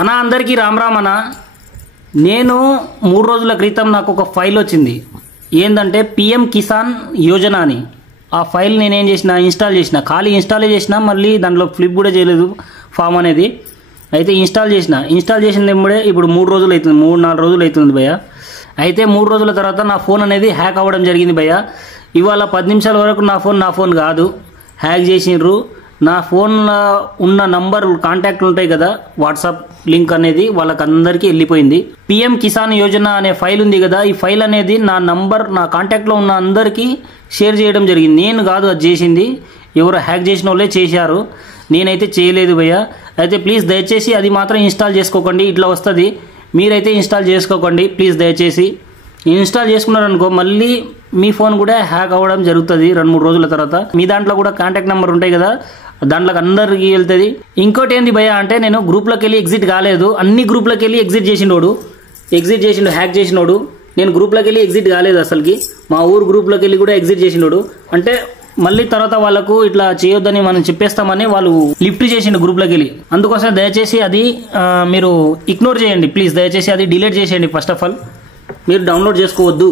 అన్న అందరికీ రామ్ రామ్ అన్న. నేను 3 రోజుల క్రితం నాకు ఒక ఫైల్ వచ్చింది. ఏంటంటే పిఎం కిసాన్ యోజన అని. ఆ ఫైల్ నేనేం చేసిన, ఇన్స్టాల్ చేసిన. ఖాళీ ఇన్స్టాల్ చేసిన, మళ్ళీ దాంట్లో ఫ్లిప్ కూడా చేయలేదు ఫామ్ అనేది. అయితే ఇన్స్టాల్ చేసిన వెంబడే ఇప్పుడు 3 రోజులు అవుతుంది, 3-4 రోజులు అవుతుంది భయ్య. అయితే 3 రోజుల తర్వాత నా ఫోన్ అనేది హ్యాక్ అవ్వడం జరిగింది భయ్య. ఇవాళ 10 నిమిషాల వరకు నా ఫోన్ కాదు, హ్యాక్ చేసిండ్రు. నా ఫోన్లో ఉన్న నంబర్ కాంటాక్ట్లు ఉంటాయి కదా, వాట్సాప్ లింక్ అనేది వాళ్ళకందరికీ వెళ్ళిపోయింది. పిఎం కిసాన్ యోజన అనే ఫైల్ ఉంది కదా, ఈ ఫైల్ అనేది నా నంబర్, నా కాంటాక్ట్లో ఉన్న అందరికీ షేర్ చేయడం జరిగింది. నేను కాదు అది చేసింది, ఎవరు హ్యాక్ చేసిన వాళ్ళే చేశారు, నేనైతే చేయలేదు భయ్య. అయితే ప్లీజ్ దయచేసి అది మాత్రం ఇన్స్టాల్ చేసుకోకండి. ఇట్లా వస్తుంది, మీరైతే ఇన్స్టాల్ చేసుకోకండి ప్లీజ్ దయచేసి. ఇన్స్టాల్ చేసుకున్నారనుకో మళ్ళీ మీ ఫోన్ కూడా హ్యాక్ అవ్వడం జరుగుతుంది 2-3 రోజుల తర్వాత. మీ దాంట్లో కూడా కాంటాక్ట్ నెంబర్ ఉంటాయి కదా, దాంట్లోకి అందరికి వెళ్తుంది. ఇంకోటి ఏంది భయ్య అంటే, నేను గ్రూప్లోకి వెళ్ళి ఎగ్జిట్ కాలేదు, అన్ని గ్రూప్లోకి వెళ్ళి ఎగ్జిట్ చేసిండు హ్యాక్ చేసినోడు. నేను గ్రూప్లోకి వెళ్ళి ఎగ్జిట్ కాలేదు అసలుకి, మా ఊరు గ్రూప్లోకి వెళ్ళి కూడా ఎగ్జిట్ చేసినోడు. అంటే మళ్ళీ తర్వాత వాళ్ళకు ఇట్లా చేయొద్దని మనం చెప్పేస్తామని వాళ్ళు లిఫ్ట్ చేసిండు గ్రూప్లోకి వెళ్ళి. అందుకోసం దయచేసి అది మీరు ఇగ్నోర్ చేయండి ప్లీజ్. దయచేసి అది డిలీట్ చేసేయండి. ఫస్ట్ ఆఫ్ ఆల్ మీరు డౌన్లోడ్ చేసుకోవద్దు.